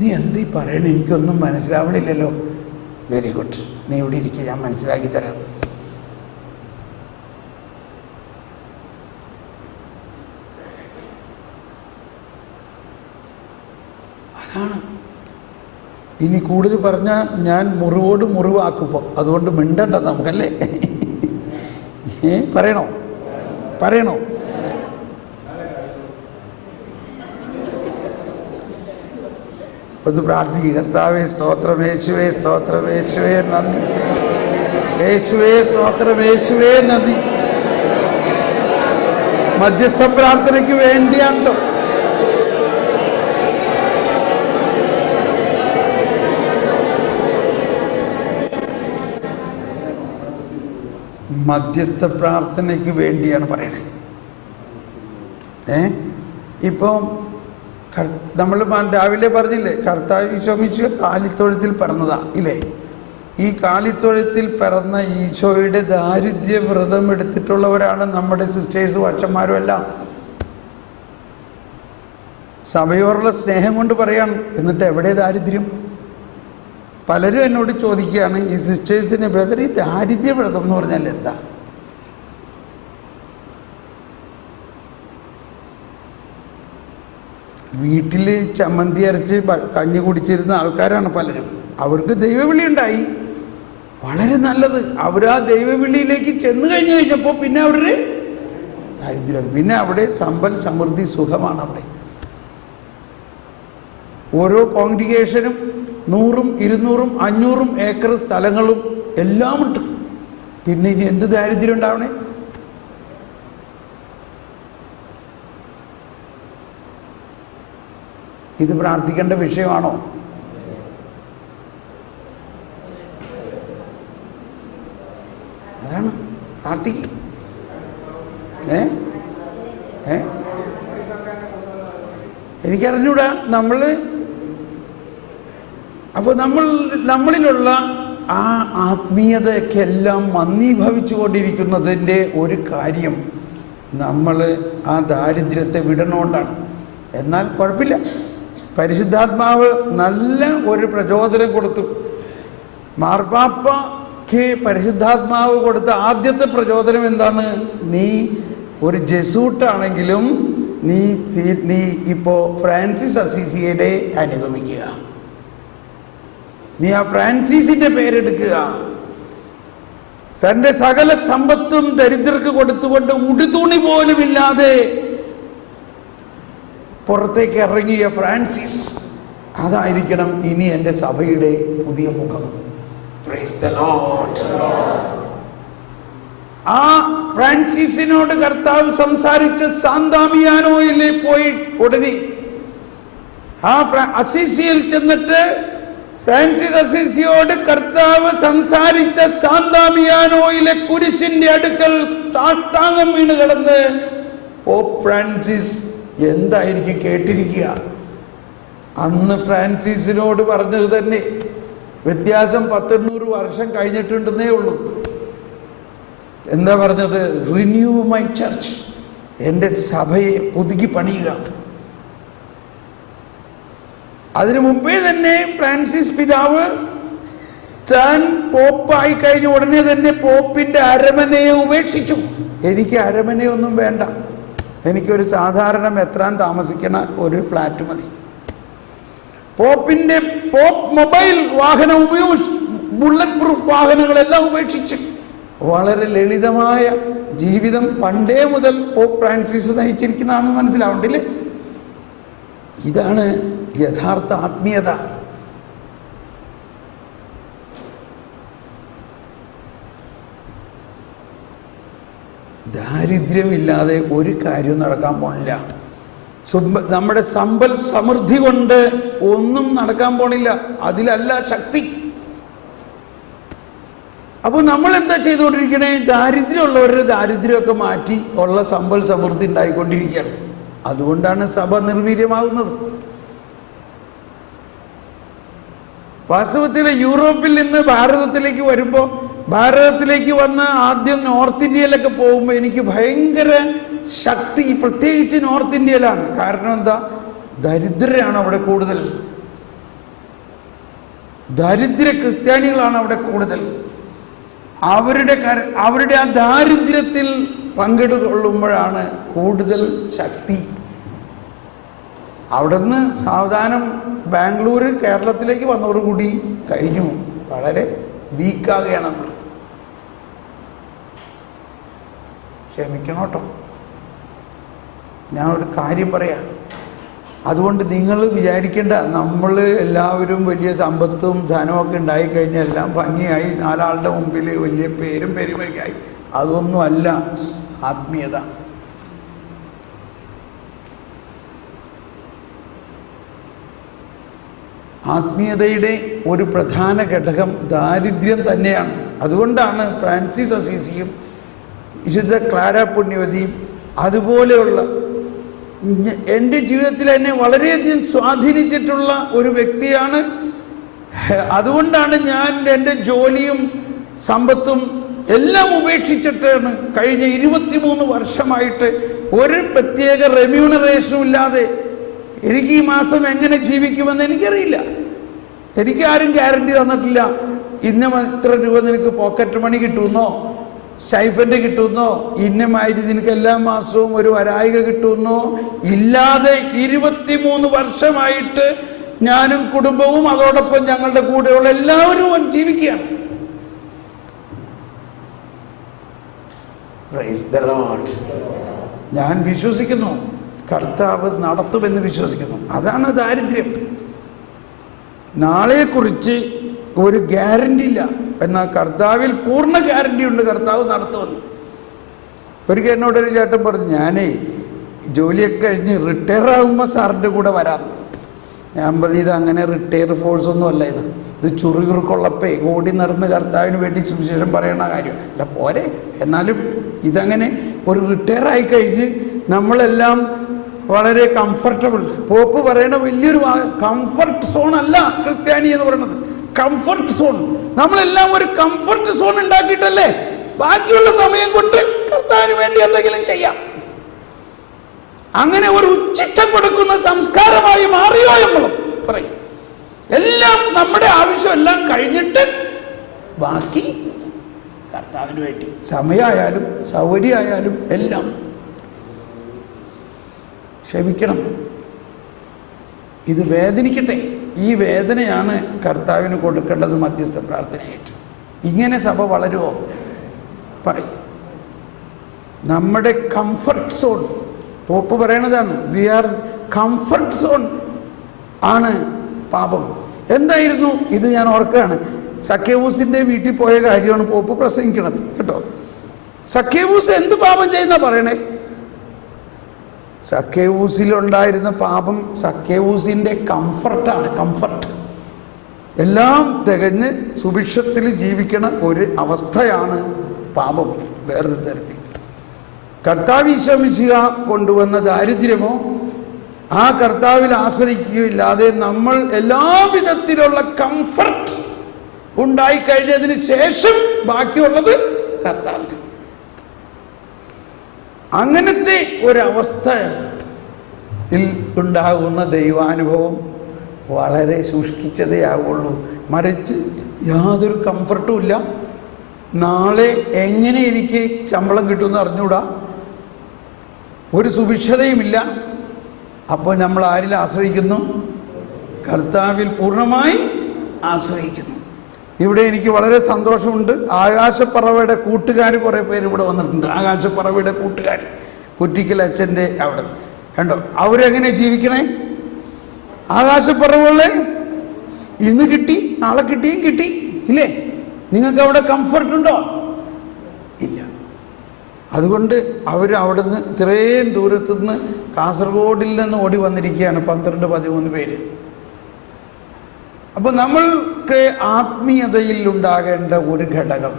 നീ എന്തീ പറയണ, എനിക്കൊന്നും മനസ്സിലാവണില്ലല്ലോ. വെരി ഗുഡ്, നീ ഇവിടെ ഇരിക്കുക, ഞാൻ മനസ്സിലാക്കി തരാം. അതാണ്. ഇനി കൂടുതൽ പറഞ്ഞാൽ ഞാൻ മുറിവോട് മുറിവാക്കുമ്പോൾ, അതുകൊണ്ട് മിണ്ടണ്ട നമുക്കല്ലേ. പറയണോ? പറയണോ? ഒന്ന് പ്രാർത്ഥിക്കുക. കർത്താവേ സ്തോത്രം, യേശുവേ സ്തോത്രം, യേശുവേ നന്ദി, യേശുവേ സ്തോത്രം, യേശുവേ നന്ദി. മധ്യസ്ഥ പ്രാർത്ഥനയ്ക്ക് വേണ്ടിയാണ്ടോ മധ്യസ്ഥ പ്രാർത്ഥനയ്ക്ക് വേണ്ടിയാണ് പറയണേ. ഇപ്പം നമ്മൾ രാവിലെ പറഞ്ഞില്ലേ, കർത്താവ് ഈശോമിശോ കാലിത്തൊഴുത്തിൽ പിറന്നതാ ഇല്ലേ? ഈ കാലിത്തൊഴുത്തിൽ പിറന്ന ഈശോയുടെ ദാരിദ്ര്യ വ്രതം എടുത്തിട്ടുള്ളവരാണ് നമ്മുടെ സിസ്റ്റേഴ്സും അച്ഛന്മാരും എല്ലാം. സഭയോടുള്ള സ്നേഹം കൊണ്ട് പറയാം. എന്നിട്ട് എവിടെ ദാരിദ്ര്യം? പലരും എന്നോട് ചോദിക്കുകയാണ്, ഈ സിസ്റ്റേഴ്സിന് ബ്രദർ, ഈ ദാരിദ്ര്യ വ്രതം എന്ന് പറഞ്ഞാൽ എന്താ? വീട്ടിൽ ചമ്മന്തി അരച്ച് കഞ്ഞി കുടിച്ചിരുന്ന ആൾക്കാരാണ് പലരും. അവർക്ക് ദൈവവിളി ഉണ്ടായി, വളരെ നല്ലത്. അവർ ആ ദൈവവിളിയിലേക്ക് ചെന്ന് കഴിഞ്ഞപ്പോൾ പിന്നെ അവരുടെ ദാരിദ്ര്യം, പിന്നെ അവിടെ സമ്പൽ സമൃദ്ധി സുഖമാണ്. അവിടെ ഓരോ കോൺഗ്രിഗേഷനും 100, 200, 500 ഏക്കർ സ്ഥലങ്ങളും എല്ലാം ഉണ്ട്. പിന്നെ ഇനി എന്ത് ദാരിദ്ര്യം ഉണ്ടാവണേ? ഇത് പ്രാർത്ഥിക്കേണ്ട വിഷയമാണോ? അതാണ് പ്രാർത്ഥിക്കുക. എനിക്കറിഞ്ഞൂടാ. അപ്പോൾ നമ്മളിലുള്ള ആ ആത്മീയതയൊക്കെ എല്ലാം മന്ദീഭവിച്ചു കൊണ്ടിരിക്കുന്നതിൻ്റെ ഒരു കാര്യം നമ്മൾ ആ ദാരിദ്ര്യത്തെ വിടണോണ്ടാണ്. എന്നാൽ കുഴപ്പമില്ല, പരിശുദ്ധാത്മാവ് നല്ല ഒരു പ്രചോദനം കൊടുത്തു. മാർപ്പാപ്പയ്ക്ക് പരിശുദ്ധാത്മാവ് കൊടുത്ത ആദ്യത്തെ പ്രചോദനം എന്താണ്? നീ ഒരു ജെസൂട്ടാണെങ്കിലും നീ ഇപ്പോൾ ഫ്രാൻസിസ് അസീസിയെ അനുഗമിക്കുക. നീ ആ ഫ്രാൻസിസിന്റെ പേരെടുക്കുക. തൻ്റെ സകല സമ്പത്തും ദരിദ്രർക്ക് കൊടുത്തുകൊണ്ട് ഉടുതുണി പോലുമില്ലാതെ പുറത്തേക്ക് ഇറങ്ങിയ ഫ്രാൻസിസ്, അതായിരിക്കണം ഇനി എൻ്റെ സഭയുടെ പുതിയ മുഖം. Praise the Lord. ആ ഫ്രാൻസിസിനോട് കർത്താവ് സംസാരിച്ച് സാന്താമിയാനോയിൽ പോയി ഉടനെ ആ അസീസിയിൽ ചെന്നിട്ട് ഫ്രാൻസിസ് അസീസിയോട് കർത്താവ് സംസാരിച്ച സാന്താമിയാനോയിലെ കുരിശിന്റെ അടുക്കൽ താഷ്ടാംഗം വീണ് കിടന്ന് പോപ്പ് ഫ്രാൻസിസ് എന്തായിരിക്കും കേട്ടിരിക്കുക? അന്ന് ഫ്രാൻസിസിനോട് പറഞ്ഞത് തന്നെ, വ്യത്യാസം 100 വർഷം കഴിഞ്ഞിട്ടുണ്ടെന്നേ ഉള്ളൂ. എന്താ പറഞ്ഞത്? റിന്യൂ മൈ ചർച്ച്, എൻ്റെ സഭയെ പുതുക്കി പണിയുക. അതിനു മുമ്പേ തന്നെ ഫ്രാൻസിസ് പിതാവ് താൻ പോപ്പായി കഴിഞ്ഞ ഉടനെ തന്നെ പോപ്പിന്റെ അരമനയെ ഉപേക്ഷിച്ചു. എനിക്ക് അരമനയൊന്നും വേണ്ട, എനിക്കൊരു സാധാരണ മെത്രാൻ താമസിക്കണ ഒരു ഫ്ലാറ്റ് മതി. പോപ്പ് മൊബൈൽ വാഹനം ഉപയോഗിച്ച്, ബുള്ളറ്റ് പ്രൂഫ് വാഹനങ്ങളെല്ലാം ഉപേക്ഷിച്ച് വളരെ ലളിതമായ ജീവിതം പണ്ടേ മുതൽ പോപ്പ് ഫ്രാൻസിസ് നയിച്ചിരിക്കുന്നതാണെന്ന് മനസ്സിലാവണ്ടില്ലേ? ഇതാണ് യഥാർത്ഥ ആത്മീയത. ദാരിദ്ര്യമില്ലാതെ ഒരു കാര്യവും നടക്കാൻ പോണില്ല. നമ്മുടെ സമ്പൽ സമൃദ്ധി കൊണ്ട് ഒന്നും നടക്കാൻ പോണില്ല. അതിലല്ല ശക്തി. അപ്പോൾ നമ്മൾ എന്താ ചെയ്തുകൊണ്ടിരിക്കണേ? ദാരിദ്ര്യമുള്ളവരുടെ ദാരിദ്ര്യമൊക്കെ മാറ്റി ഉള്ള സമ്പൽ സമൃദ്ധി ഉണ്ടായിക്കൊണ്ടിരിക്കുകയാണ്. അതുകൊണ്ടാണ് സഭ നിർവീര്യമാകുന്നത്. വാസ്തവത്തിൽ യൂറോപ്പിൽ നിന്ന് ഭാരതത്തിലേക്ക് വരുമ്പോൾ, ഭാരതത്തിലേക്ക് വന്ന് ആദ്യം നോർത്ത് ഇന്ത്യയിലൊക്കെ പോകുമ്പോൾ എനിക്ക് ഭയങ്കര ശക്തി, പ്രത്യേകിച്ച് നോർത്ത് ഇന്ത്യയിലാണ്. കാരണം എന്താ? ദരിദ്രരാണ് അവിടെ കൂടുതൽ. ദരിദ്ര ക്രിസ്ത്യാനികളാണ് അവിടെ കൂടുതൽ. അവരുടെ ആ ദാരിദ്ര്യത്തിൽ പങ്കെടുക്കൊള്ളുമ്പോഴാണ് കൂടുതൽ ശക്തി. അവിടുന്ന് സാവധാനം ബാംഗ്ലൂർ കേരളത്തിലേക്ക് വന്നതോടുകൂടി കഴിഞ്ഞു. വളരെ വീക്കാകുകയാണ് നമ്മൾ. ക്ഷമിക്കണം കേട്ടോ, ഞാൻ ഒരു കാര്യം പറയാം. അതുകൊണ്ട് നിങ്ങൾ വിചാരിക്കേണ്ട നമ്മൾ എല്ലാവരും വലിയ സമ്പത്തും ധനമൊക്കെ ഉണ്ടായിക്കഴിഞ്ഞാൽ എല്ലാം ഭംഗിയായി നാലാളുടെ മുമ്പിൽ വലിയ പേരും പെരുമയ്ക്കായി. അതൊന്നും അല്ല ആത്മീയത. ആത്മീയതയുടെ ഒരു പ്രധാന ഘടകം ദാരിദ്ര്യം തന്നെയാണ്. അതുകൊണ്ടാണ് ഫ്രാൻസിസ് അസീസിയും വിശുദ്ധ ക്ലാര പുണ്യവതിയും അതുപോലെയുള്ള എൻ്റെ ജീവിതത്തിൽ എന്നെ വളരെയധികം സ്വാധീനിച്ചിട്ടുള്ള ഒരു വ്യക്തിയാണ്. അതുകൊണ്ടാണ് ഞാൻ എൻ്റെ ജോലിയും സമ്പത്തും എല്ലാം ഉപേക്ഷിച്ചിട്ടാണ് കഴിഞ്ഞ 23 വർഷമായിട്ട് ഒരു പ്രത്യേക റെമ്യൂണറേഷനും ഇല്ലാതെ എനിക്ക് ഈ മാസം എങ്ങനെ ജീവിക്കുമെന്ന് എനിക്കറിയില്ല. എനിക്കാരും ഗ്യാരണ്ടി തന്നിട്ടില്ല. ഇന്ന ഇത്ര രൂപ നിനക്ക് പോക്കറ്റ് മണി കിട്ടുമെന്നോ സ്റ്റൈഫൻഡ് കിട്ടുമെന്നോ ഇന്നമായിട്ട് നിനക്ക് എല്ലാ മാസവും ഒരു വരായിക കിട്ടുമെന്നോ ഇല്ലാതെ 23 വർഷമായിട്ട് ഞാനും കുടുംബവും അതോടൊപ്പം ഞങ്ങളുടെ കൂടെയുള്ള എല്ലാവരും ജീവിക്കുകയാണ്. Praise the Lord. ഞാൻ വിശ്വസിക്കുന്നു കർത്താവ് നടത്തുമെന്ന് വിശ്വസിക്കുന്നു. അതാണ് ദാരിദ്ര്യം. നാളെക്കുറിച്ച് ഒരു ഗ്യാരണ്ടി ഇല്ല, എന്നാൽ കർത്താവിൽ പൂർണ്ണ ഗ്യാരണ്ടി ഉണ്ട്, കർത്താവ് നടത്തുമെന്ന്. ഒരിക്കൽ എന്നോടൊരു ചേട്ടൻ പറഞ്ഞു, ഞാനേ ജോലിയൊക്കെ കഴിഞ്ഞ് റിട്ടയർ ആകുമ്പോൾ സാറിൻ്റെ കൂടെ വരാമെന്ന്. ഞാൻ പറഞ്ഞു, ഇത് അങ്ങനെ റിട്ടയർ ഫോഴ്സ് ഒന്നും അല്ല, ഇത് ചുറുകുറുക്കൊള്ളപ്പേ ഓടി നടന്ന് കർത്താവിന് വേണ്ടി സുവിശേഷം പറയണ കാര്യം അല്ല, പോരെ. എന്നാലും ഇതങ്ങനെ ഒരു റിട്ടയർ ആയി കഴിഞ്ഞ് നമ്മളെല്ലാം വളരെ കംഫർട്ടബിൾ. പോപ്പ് പറയണ വലിയൊരു കംഫർട്ട് സോൺ അല്ല ക്രിസ്ത്യാനി എന്ന് പറയുന്നത്. കംഫർട്ട് സോൺ, നമ്മളെല്ലാം ഒരു കംഫർട്ട് സോൺ ഉണ്ടാക്കിയിട്ടല്ലേ ബാക്കിയുള്ള സമയം കൊണ്ട് കർത്താവിന് വേണ്ടി എന്തെങ്കിലും ചെയ്യാം. അങ്ങനെ ഒരു ഉച്ചിഷ്ടം കൊടുക്കുന്ന സംസ്കാരമായി മാറിയോ നമ്മൾ പറയും. എല്ലാം നമ്മുടെ ആവശ്യമെല്ലാം കഴിഞ്ഞിട്ട് ബാക്കി കർത്താവിന് വേണ്ടി, സമയമായാലും സൗകര്യമായാലും എല്ലാം. ക്ഷമിക്കണം, ഇത് വേദനിക്കട്ടെ. ഈ വേദനയാണ് കർത്താവിന് കൊടുക്കേണ്ടത് മധ്യസ്ഥ പ്രാർത്ഥനയായിട്ട്. ഇങ്ങനെ സഭ വളരുമോ പറയും. നമ്മുടെ കംഫർട്ട് സോൺ, പോപ്പ് പറയണതാണ്, വി ആർ കംഫർട്ട് സോൺ ആണ് പാപം. എന്തായിരുന്നു ഇത്? ഞാൻ ഓർക്കുകയാണ്, സക്കേവൂസിൻ്റെ വീട്ടിൽ പോയ കാര്യമാണ് പോപ്പ് പ്രസംഗിക്കണത് കേട്ടോ. സക്കേവൂസ് എന്ത് പാപം ചെയ്യുന്ന പറയണേ? സക്കേവൂസിലുണ്ടായിരുന്ന പാപം സക്കേവൂസിൻ്റെ കംഫർട്ടാണ്. കംഫർട്ട് എല്ലാം തികഞ്ഞ് സുഭിക്ഷത്തിൽ ജീവിക്കണ ഒരു അവസ്ഥയാണ് പാപം. വേറൊരു തരത്തിൽ കർത്താവ് ഈശോ മിശിഹ കൊണ്ടുവന്ന ദാരിദ്ര്യമോ ആ കർത്താവിൽ ആശ്രയിക്കുകയില്ലാതെ നമ്മൾ എല്ലാവിധത്തിലുള്ള കംഫർട്ട് ഉണ്ടായിക്കഴിഞ്ഞതിന് ശേഷം ബാക്കിയുള്ളത് കർത്താവിന്. അങ്ങനത്തെ ഒരവസ്ഥയിൽ ഉണ്ടാകുന്ന ദൈവാനുഭവം വളരെ സൂക്ഷിച്ചതേ ആവുള്ളൂ. മറിച്ച് യാതൊരു കംഫർട്ടും ഇല്ല. നാളെ എങ്ങനെ എനിക്ക് ശമ്പളം കിട്ടുമെന്ന് അറിഞ്ഞൂടാ, ഒരു സുഭിക്ഷതയുമില്ല. അപ്പോൾ നമ്മൾ ആരിൽ ആശ്രയിക്കുന്നു? കർത്താവിൽ പൂർണ്ണമായി ആശ്രയിക്കുന്നു. ഇവിടെ എനിക്ക് വളരെ സന്തോഷമുണ്ട്. ആകാശപ്പറവയുടെ കൂട്ടുകാർ കുറേ പേര് ഇവിടെ വന്നിട്ടുണ്ട്. ആകാശപ്പറവയുടെ കൂട്ടുകാർ കുറ്റിക്കൽ അച്ഛൻ്റെ അവിടെ കണ്ടോ, അവരെങ്ങനെ ജീവിക്കണേ? ആകാശപ്പറവുകളെ ഇന്ന് കിട്ടി നാളെ കിട്ടിയും കിട്ടി ഇല്ലേ? നിങ്ങൾക്ക് അവിടെ കംഫർട്ട് ഉണ്ടോ? ഇല്ല. അതുകൊണ്ട് അവിടുന്ന് ഇത്രയും ദൂരത്തുനിന്ന് കാസർഗോഡിൽ നിന്ന് ഓടി വന്നിരിക്കുകയാണ് 12-13 പേര്. അപ്പോൾ നമ്മൾക്ക് ആത്മീയതയിൽ ഉണ്ടാകേണ്ട ഒരു ഘടകം,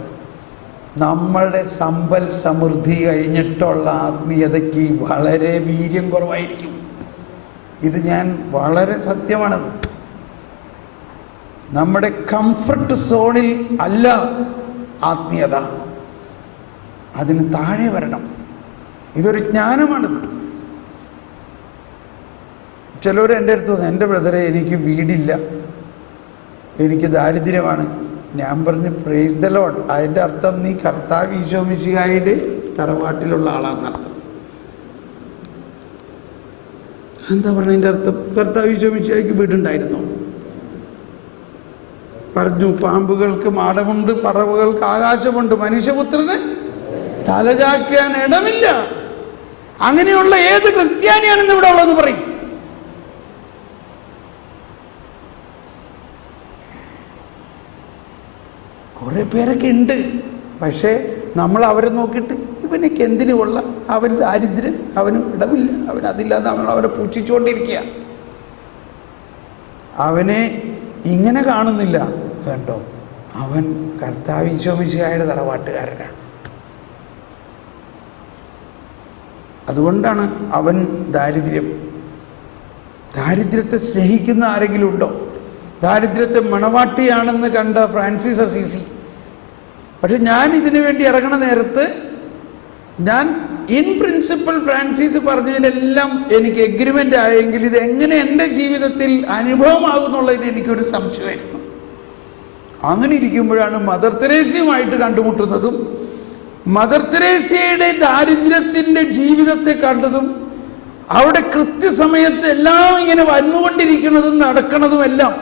നമ്മളുടെ സമ്പൽ സമൃദ്ധി കഴിഞ്ഞിട്ടുള്ള ആത്മീയതയ്ക്ക് വളരെ വീര്യം കുറവായിരിക്കും. ഇത് ഞാൻ വളരെ സത്യമാണത്. നമ്മുടെ കംഫർട്ട് സോണിൽ അല്ല ആത്മീയത, അതിന് താഴെ വരണം. ഇതൊരു ജ്ഞാനമാണിത്. ചിലർ എൻ്റെ അടുത്ത് വന്നു, എൻ്റെ ബ്രദറെ എനിക്ക് വീടില്ല, എനിക്ക് ദാരിദ്ര്യമാണ്. ഞാൻ പറഞ്ഞു പ്രൈസ് ദ ലോർഡ്. അതിൻ്റെ അർത്ഥം നീ കർത്താവ് ഈശോ മിശിഹായുടെ തറവാട്ടിലുള്ള ആളാണെന്നർത്ഥം. എന്താ പറഞ്ഞതിൻ്റെ അർത്ഥം? കർത്താവ് ഈശോ മിശിഹായ്ക്ക് വീടുണ്ടായിരുന്നു. പറഞ്ഞു പാമ്പുകൾക്ക് മാടമുണ്ട്, പറവകൾക്ക് ആകാശമുണ്ട്, മനുഷ്യപുത്രന് തലചാക്കാൻ ഇടമില്ല. അങ്ങനെയുള്ള ഏത് ക്രിസ്ത്യാനിയാണെന്ന് ഇവിടെ ഉള്ളത് പറയും? കുറെ പേരൊക്കെ ഉണ്ട്. പക്ഷേ നമ്മൾ അവരെ നോക്കിയിട്ട് ഇവനൊക്കെ എന്തിനു കൊള്ള, അവൻ ദാരിദ്ര്യൻ, അവന് ഇടമില്ല, അവനതില്ലാതെ നമ്മൾ അവരെ പൂച്ഛിച്ചുകൊണ്ടിരിക്കുക. അവനെ ഇങ്ങനെ കാണുന്നില്ല. കണ്ടോ, അവൻ കർത്താവ് ഈശോ മിശിഹായുടെ തറവാട്ടുകാരനാണ്. അതുകൊണ്ടാണ് അവൻ ദാരിദ്ര്യത്തെ സ്നേഹിക്കുന്ന ആരെങ്കിലും ഉണ്ടോ? ദാരിദ്ര്യത്തെ മണവാട്ടിയാണെന്ന് കണ്ട ഫ്രാൻസിസ് അസീസി. പക്ഷെ ഞാൻ ഇതിനു വേണ്ടി ഇറങ്ങണ നേരത്ത് ഞാൻ ഇൻ പ്രിൻസിപ്പൽ ഫ്രാൻസിസ് പറഞ്ഞതിനെല്ലാം എനിക്ക് എഗ്രിമെൻ്റ് ആയെങ്കിൽ ഇത് എങ്ങനെ എൻ്റെ ജീവിതത്തിൽ അനുഭവമാകുന്നുള്ളതിന് എനിക്കൊരു സംശയമായിരുന്നു. അങ്ങനെ ഇരിക്കുമ്പോഴാണ് മദർ തെരേസയുമായിട്ട് കണ്ടുമുട്ടുന്നതും മദർ തെരേസയുടെ ദാരിദ്ര്യത്തിൻ്റെ ജീവിതത്തെ കണ്ടതും അവിടെ കൃത്യസമയത്ത് എല്ലാം ഇങ്ങനെ വന്നുകൊണ്ടിരിക്കുന്നതും നടക്കുന്നതുമെല്ലാം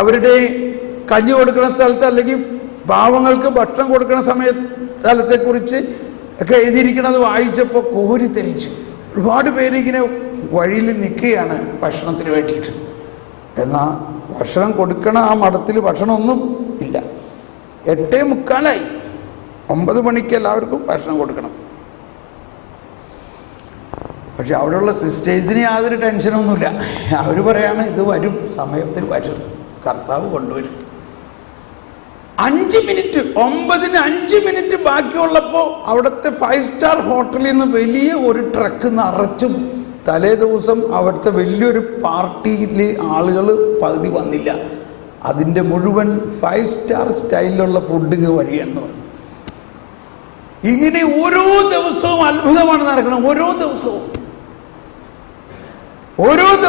അവരുടെ കഞ്ഞി കൊടുക്കുന്ന സ്ഥലത്ത് അല്ലെങ്കിൽ പാവങ്ങൾക്ക് ഭക്ഷണം കൊടുക്കുന്ന സ്ഥലത്തെക്കുറിച്ച് ഒക്കെ എഴുതിയിരിക്കുന്നത് വായിച്ചപ്പോൾ കോരിത്തെരിച്ചു. ഒരുപാട് പേരിങ്ങനെ വഴിയിൽ നിൽക്കുകയാണ് ഭക്ഷണത്തിന് വേണ്ടിയിട്ട്. എന്നാൽ ഭക്ഷണം കൊടുക്കണ ആ മഠത്തിൽ ഭക്ഷണമൊന്നും ഇല്ല. 8:45 9 മണിക്ക് എല്ലാവർക്കും ഭക്ഷണം കൊടുക്കണം. പക്ഷെ അവിടെയുള്ള സിസ്റ്റേഴ്സിന് യാതൊരു ടെൻഷനൊന്നുമില്ല. അവർ പറയാണ് ഇത് വരും, സമയത്തിന് വരും, കർത്താവ് കൊണ്ടുവരും. 5 മിനിറ്റ് 9-ന് 5 മിനിറ്റ് ബാക്കിയുള്ളപ്പോൾ അവിടുത്തെ 5 സ്റ്റാർ ഹോട്ടലിൽ നിന്ന് വലിയ ഒരു ട്രക്ക് നിറച്ചും തലേ ദിവസം അവിടുത്തെ വലിയൊരു പാർട്ടിയിൽ ആളുകൾ പകുതി വന്നില്ല. അതിൻ്റെ മുഴുവൻ 5 സ്റ്റാർ സ്റ്റൈലിലുള്ള ഫുഡിങ് വരികയെന്ന് പറഞ്ഞു. ഇങ്ങനെ ഓരോ ദിവസവും അത്ഭുതമാണ് നടക്കണം. ഓരോ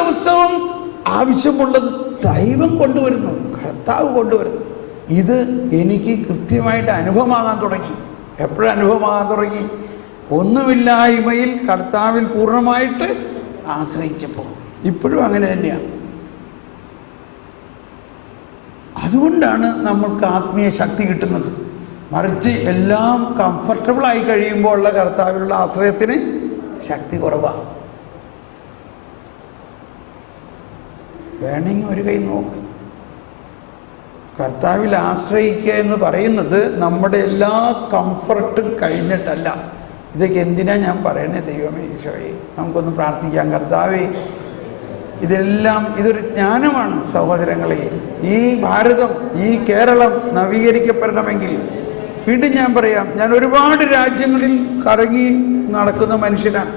ദിവസവും ആവശ്യമുള്ളത് ദൈവം കൊണ്ടുവരുന്നു, കർത്താവ് കൊണ്ടുവരുന്നു. ഇത് എനിക്ക് കൃത്യമായിട്ട് അനുഭവമാകാൻ തുടങ്ങി. എപ്പോഴും അനുഭവമാകാൻ തുടങ്ങി? ഒന്നുമില്ലായ്മയിൽ കർത്താവിൽ പൂർണ്ണമായിട്ട് ആശ്രയിച്ചപ്പോൾ. ഇപ്പോഴും അങ്ങനെ തന്നെയാണ്. അതുകൊണ്ടാണ് നമ്മൾക്ക് ആത്മീയ ശക്തി കിട്ടുന്നത്. മറിച്ച് എല്ലാം കംഫർട്ടബിളായി കഴിയുമ്പോൾ ഉള്ള കർത്താവിലുള്ള ആശ്രയത്തിന് ശക്തി കുറവാണ്. വേണമെങ്കിൽ ഒരു കൈ നോക്ക്. കർത്താവിൽ ആശ്രയിക്കുക എന്ന് പറയുന്നത് നമ്മുടെ എല്ലാ കംഫർട്ടും കഴിഞ്ഞിട്ടല്ല. ഇതൊക്കെ എന്തിനാ ഞാൻ പറയണേ? ദൈവമേ ഈശോയെ, നമുക്കൊന്ന് പ്രാർത്ഥിക്കാം. കർത്താവേ, ഇതൊരു ജ്ഞാനമാണ് സഹോദരങ്ങളെ. ഈ ഭാരതം, ഈ കേരളം നവീകരിക്കപ്പെടണമെങ്കിൽ, വീണ്ടും ഞാൻ പറയാം, ഞാൻ ഒരുപാട് രാജ്യങ്ങളിൽ കറങ്ങി നടക്കുന്ന മനുഷ്യനാണ്.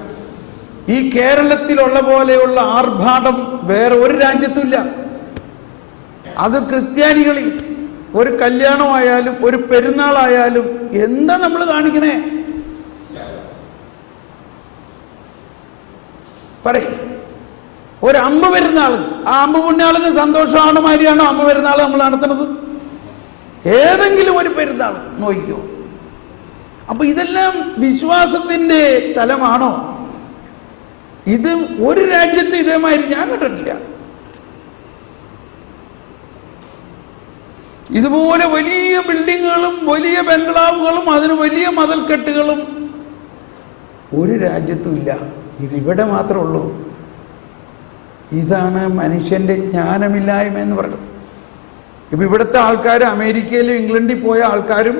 ഈ കേരളത്തിലുള്ള പോലെയുള്ള ആർഭാടം വേറെ ഒരു രാജ്യത്തുമില്ല. അത് ക്രിസ്ത്യാനികളിൽ ഒരു കല്യാണമായാലും ഒരു പെരുന്നാളായാലും എന്താ നമ്മൾ കാണിക്കണേ? പറയ്. ഒരു അമ്പ് പെരുന്നാൾ, ആ അമ്പ് പുണ്യാളിന് സന്തോഷമാണ് മാതിരിയാണോ അമ്പ് പെരുന്നാൾ നമ്മൾ നടത്തുന്നത്? ഏതെങ്കിലും ഒരു പെരുന്നാൾ നോക്കിക്കോ. അപ്പൊ ഇതെല്ലാം വിശ്വാസത്തിന്റെ തലമാണോ? ഇത് ഒരു രാജ്യത്ത് ഇതേമാതിരി ഞാൻ കണ്ടിട്ടില്ല. ഇതുപോലെ വലിയ ബിൽഡിങ്ങുകളും വലിയ ബംഗ്ലാവുകളും അതിന് വലിയ മതിൽക്കെട്ടുകളും ഒരു രാജ്യത്തും ഇല്ല. ഇതിവിടെ മാത്രമേ ഉള്ളൂ. ഇതാണ് മനുഷ്യൻ്റെ ജ്ഞാനമില്ലായ്മ എന്ന് പറയുന്നത്. ഇപ്പം ഇവിടുത്തെ ആൾക്കാർ അമേരിക്കയിലും ഇംഗ്ലണ്ടിൽ പോയ ആൾക്കാരും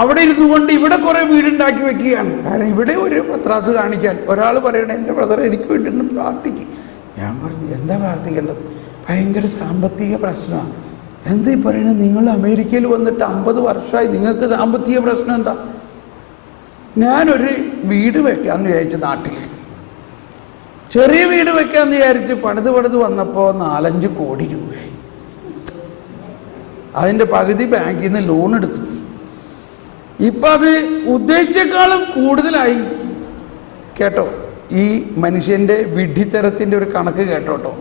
അവിടെ ഇരുന്നു കൊണ്ട് ഇവിടെ കുറേ വീടുണ്ടാക്കി വെക്കുകയാണ്. കാരണം ഇവിടെ ഒരു പത്രാസ് കാണിക്കാൻ ഒരാൾ പറയണേ, എൻ്റെ ബ്രദർ എനിക്ക് വേണ്ടി ഒന്ന് പ്രാർത്ഥിക്കും. ഞാൻ പറഞ്ഞു, എന്താ പ്രാർത്ഥിക്കേണ്ടത്? ഭയങ്കര സാമ്പത്തിക പ്രശ്നമാണ്. എന്താ ഈ പറയുന്നത്? നിങ്ങൾ അമേരിക്കയിൽ വന്നിട്ട് 50 വർഷമായി, നിങ്ങൾക്ക് സാമ്പത്തിക പ്രശ്നം എന്താ? ഞാനൊരു വീട് വെക്കാമെന്ന് വിചാരിച്ചു, നാട്ടിൽ ചെറിയ വീട് വെക്കാമെന്ന് വിചാരിച്ച് പണിത് വന്നപ്പോൾ 4-5 കോടി രൂപയായി. അതിൻ്റെ പകുതി ബാങ്കിൽ നിന്ന് ലോൺ എടുത്തു. ഇപ്പം അത് ഉദ്ദേശിച്ചേക്കാളും കൂടുതലായി. കേട്ടോ, ഈ മനുഷ്യൻ്റെ വിഡ്ഢിത്തരത്തിൻ്റെ ഒരു കണക്ക് കേട്ടോട്ടോ.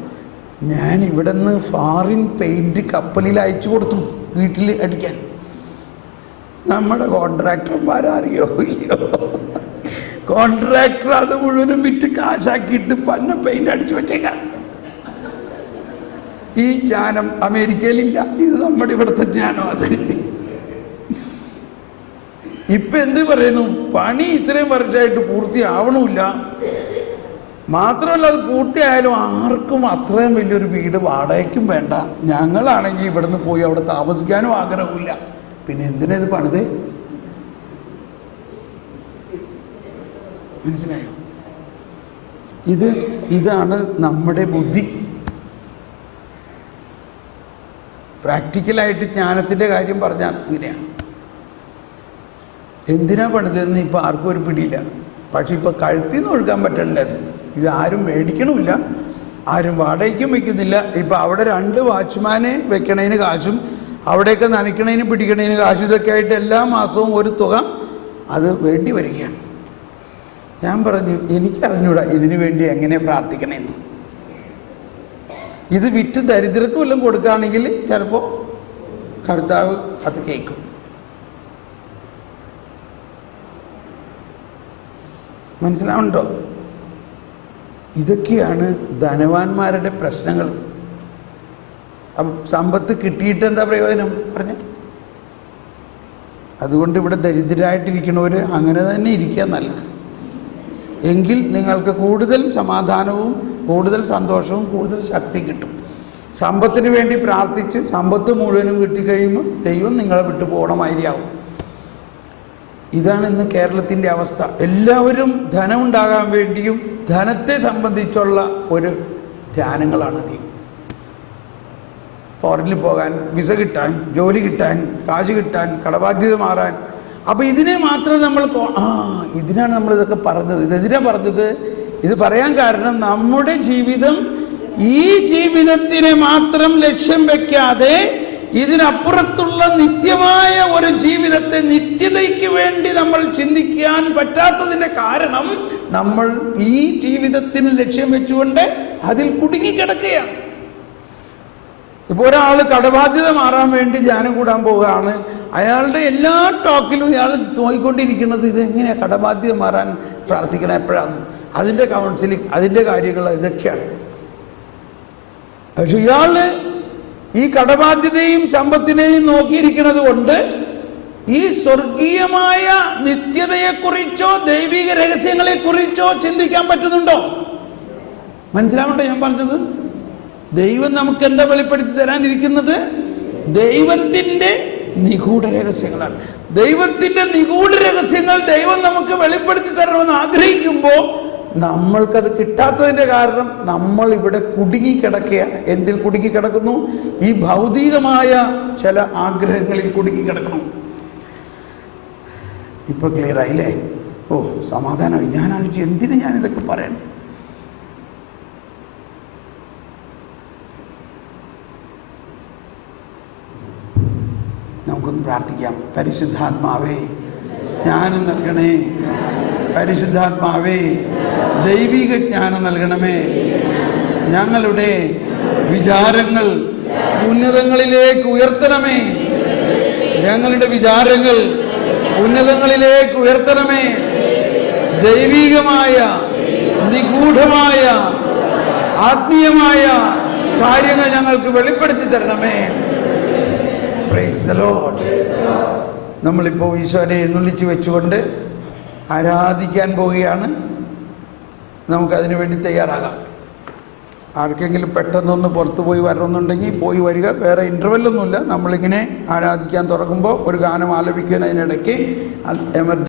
ഞാൻ ഇവിടെ നിന്ന് ഫാറിൻ പെയിൻറ് കപ്പലിൽ അയച്ചു കൊടുത്തു വീട്ടിൽ അടിക്കാൻ. നമ്മുടെ കോൺട്രാക്ടർമാരറിയോ ഇല്ലയോ, കോൺട്രാക്ടർ അത് മുഴുവനും വിറ്റ് കാശാക്കിയിട്ട് പന്ന പെയിന്റ് അടിച്ചു വെച്ചേക്കാം. ഈ ജ്ഞാനം അമേരിക്കയിലില്ല, ഇത് നമ്മുടെ ഇവിടുത്തെ ജ്ഞാനം. അത് ഇപ്പൊ എന്ത് പറയുന്നു, പണി ഇത്രയും വർഷമായിട്ട് പൂർത്തിയാവണമില്ല. മാത്രമല്ല അത് പൂർത്തിയായാലും ആർക്കും അത്രയും വലിയൊരു വീട് വാടകയ്ക്കും വേണ്ട. ഞങ്ങളാണെങ്കിൽ ഇവിടുന്ന് പോയി അവിടെ താമസിക്കാനും ആഗ്രഹമില്ല. പിന്നെ എന്തിനാ ഇത് പണിത്? മനസ്സിലായോ? ഇതാണ് നമ്മുടെ ബുദ്ധി. പ്രാക്ടിക്കലായിട്ട് ജ്ഞാനത്തിൻ്റെ കാര്യം പറഞ്ഞാൽ ഇങ്ങനെയാണ്. എന്തിനാ പണിതെന്ന് ഇപ്പം ആർക്കും ഒരു പിടിയില്ല. പക്ഷെ ഇപ്പം കഴുത്തിൽ നിന്ന് ഒഴുകാൻ പറ്റണില്ല. ഇത് ആരും മേടിക്കണമില്ല, ആരും വാടകയ്ക്കും വയ്ക്കുന്നില്ല. ഇപ്പം അവിടെ 2 വാച്ച്മാനെ വെക്കണതിന് കാശും അവിടെയൊക്കെ നനയ്ക്കണതിന് പിടിക്കണതിന് കാശും ഇതൊക്കെ ആയിട്ട് എല്ലാ മാസവും ഒരു തുക അത് വേണ്ടി വരികയാണ്. ഞാൻ പറഞ്ഞു, എനിക്കറിഞ്ഞൂടാ ഇതിനു വേണ്ടി എങ്ങനെ പ്രാർത്ഥിക്കണമെന്ന്. ഇത് വിറ്റ് ദരിദ്രർക്ക് വല്ലതും കൊടുക്കുകയാണെങ്കിൽ ചിലപ്പോൾ കർത്താവ് അത് കേൾക്കും. മനസ്സിലാവുന്നുണ്ടോ? ഇതൊക്കെയാണ് ധനവാന്മാരുടെ പ്രശ്നങ്ങൾ. സമ്പത്ത് കിട്ടിയിട്ട് എന്താ പ്രയോജനം പറഞ്ഞ? അതുകൊണ്ട് ഇവിടെ ദരിദ്രരായിട്ടിരിക്കുന്നവർ അങ്ങനെ തന്നെ ഇരിക്കുക നല്ലത്. എങ്കിൽ നിങ്ങൾക്ക് കൂടുതൽ സമാധാനവും കൂടുതൽ സന്തോഷവും കൂടുതൽ ശക്തി കിട്ടും. സമ്പത്തിന് വേണ്ടി പ്രാർത്ഥിച്ച് സമ്പത്ത് മുഴുവനും കിട്ടിക്കഴിയുമ്പോൾ ദൈവം നിങ്ങളെ വിട്ടു പോകണമായിരിക്കും. ഇതാണ് ഇന്ന് കേരളത്തിൻ്റെ അവസ്ഥ. എല്ലാവരും ധനമുണ്ടാകാൻ വേണ്ടിയും ധനത്തെ സംബന്ധിച്ചുള്ള ഒരു ധ്യാനങ്ങളാണ് അധികം. ഫോറിനിൽ പോകാൻ, വിസ കിട്ടാൻ, ജോലി കിട്ടാൻ, കാശ് കിട്ടാൻ, കടബാധ്യത മാറാൻ. അപ്പോൾ ഇതിനെ മാത്രം നമ്മൾ ഇതിനാണ് നമ്മളിതൊക്കെ പറഞ്ഞത്. ഇതെന്തിനാ പറഞ്ഞത്? ഇത് പറയാൻ കാരണം നമ്മുടെ ജീവിതം ഈ ജീവിതത്തിനെ മാത്രം ലക്ഷ്യം വെക്കാതെ ഇതിനപ്പുറത്തുള്ള നിത്യമായ ഒരു ജീവിതത്തെ, നിത്യതയ്ക്ക് വേണ്ടി നമ്മൾ ചിന്തിക്കാൻ പറ്റാത്തതിൻ്റെ കാരണം നമ്മൾ ഈ ജീവിതത്തിന് ലക്ഷ്യം വെച്ചുകൊണ്ട് അതിൽ കുടുങ്ങിക്കിടക്കുകയാണ്. ഇപ്പോൾ ഒരാൾ കടബാധ്യത മാറാൻ വേണ്ടി ധ്യാനം കൂടാൻ പോവുകയാണ്. അയാളുടെ എല്ലാ ടോക്കിലും ഇയാൾ നോക്കിക്കൊണ്ടിരിക്കുന്നത് ഇതെങ്ങനെയാണ് കടബാധ്യത മാറാൻ പ്രാർത്ഥിക്കണം എപ്പോഴാണ്, അതിൻ്റെ കൗൺസിലിംഗ്, അതിൻ്റെ കാര്യങ്ങൾ ഇതൊക്കെയാണ്. പക്ഷെ ഇയാൾ ഈ കടബാധ്യതയും സമ്പത്തിനെയും നോക്കിയിരിക്കുന്നത് കൊണ്ട് ഈ സ്വർഗീയമായ നിത്യതയെക്കുറിച്ചോ ദൈവിക രഹസ്യങ്ങളെക്കുറിച്ചോ ചിന്തിക്കാൻ പറ്റുന്നുണ്ടോ? മനസ്സിലാവണ്ടോ ഞാൻ പറഞ്ഞത്? ദൈവം നമുക്ക് എന്താ വെളിപ്പെടുത്തി തരാനിരിക്കുന്നത്? ദൈവത്തിൻ്റെ നിഗൂഢ രഹസ്യങ്ങളാണ്. ദൈവത്തിൻ്റെ നിഗൂഢ രഹസ്യങ്ങൾ ദൈവം നമുക്ക് വെളിപ്പെടുത്തി തരണമെന്ന് ആഗ്രഹിക്കുമ്പോൾ നമ്മൾക്കത് കിട്ടാത്തതിൻ്റെ കാരണം നമ്മൾ ഇവിടെ കുടുങ്ങിക്കിടക്കുകയാണ്. എന്തിൽ കുടുങ്ങിക്കിടക്കുന്നു? ഈ ഭൗതികമായ ചില ആഗ്രഹങ്ങളിൽ കുടുങ്ങിക്കിടക്കണം. ഇപ്പൊ ക്ലിയർ ആയില്ലേ? ഓ, സമാധാനമായി. ഞാൻ ആലോചിച്ചു എന്തിനു ഞാനിതൊക്കെ പറയണേ. നമുക്കൊന്ന് പ്രാർത്ഥിക്കാം. പരിശുദ്ധാത്മാവേ ജ്ഞാനം നൽകണേ. പരിശുദ്ധാത്മാവേ ദൈവിക ജ്ഞാനം നൽകണമേ. ഞങ്ങളുടെ വിചാരങ്ങൾ ഉന്നതങ്ങളിലേക്ക് ഉയർത്തണമേ. ഞങ്ങളുടെ വിചാരങ്ങൾ ഉന്നതങ്ങളിലേക്ക് ഉയർത്തണമേ. ദൈവികമായ നിഗൂഢമായ ആത്മീയമായ കാര്യങ്ങൾ ഞങ്ങൾക്ക് വെളിപ്പെടുത്തി തരണമേ. Praise the Lord. നമ്മളിപ്പോൾ ഈശോനെ എഴുന്നള്ളിച്ച് വെച്ചുകൊണ്ട് ആരാധിക്കാൻ പോവുകയാണ്. നമുക്കതിനു വേണ്ടി തയ്യാറാകാം. ആർക്കെങ്കിലും പെട്ടെന്നൊന്ന് പുറത്തു പോയി വരണമെന്നുണ്ടെങ്കിൽ പോയി വരിക. വേറെ ഇൻ്റർവെല്ലൊന്നുമില്ല. നമ്മളിങ്ങനെ ആരാധിക്കാൻ തുടങ്ങുമ്പോൾ ഒരു ഗാനം ആലപിക്കുന്നതിനിടയ്ക്ക്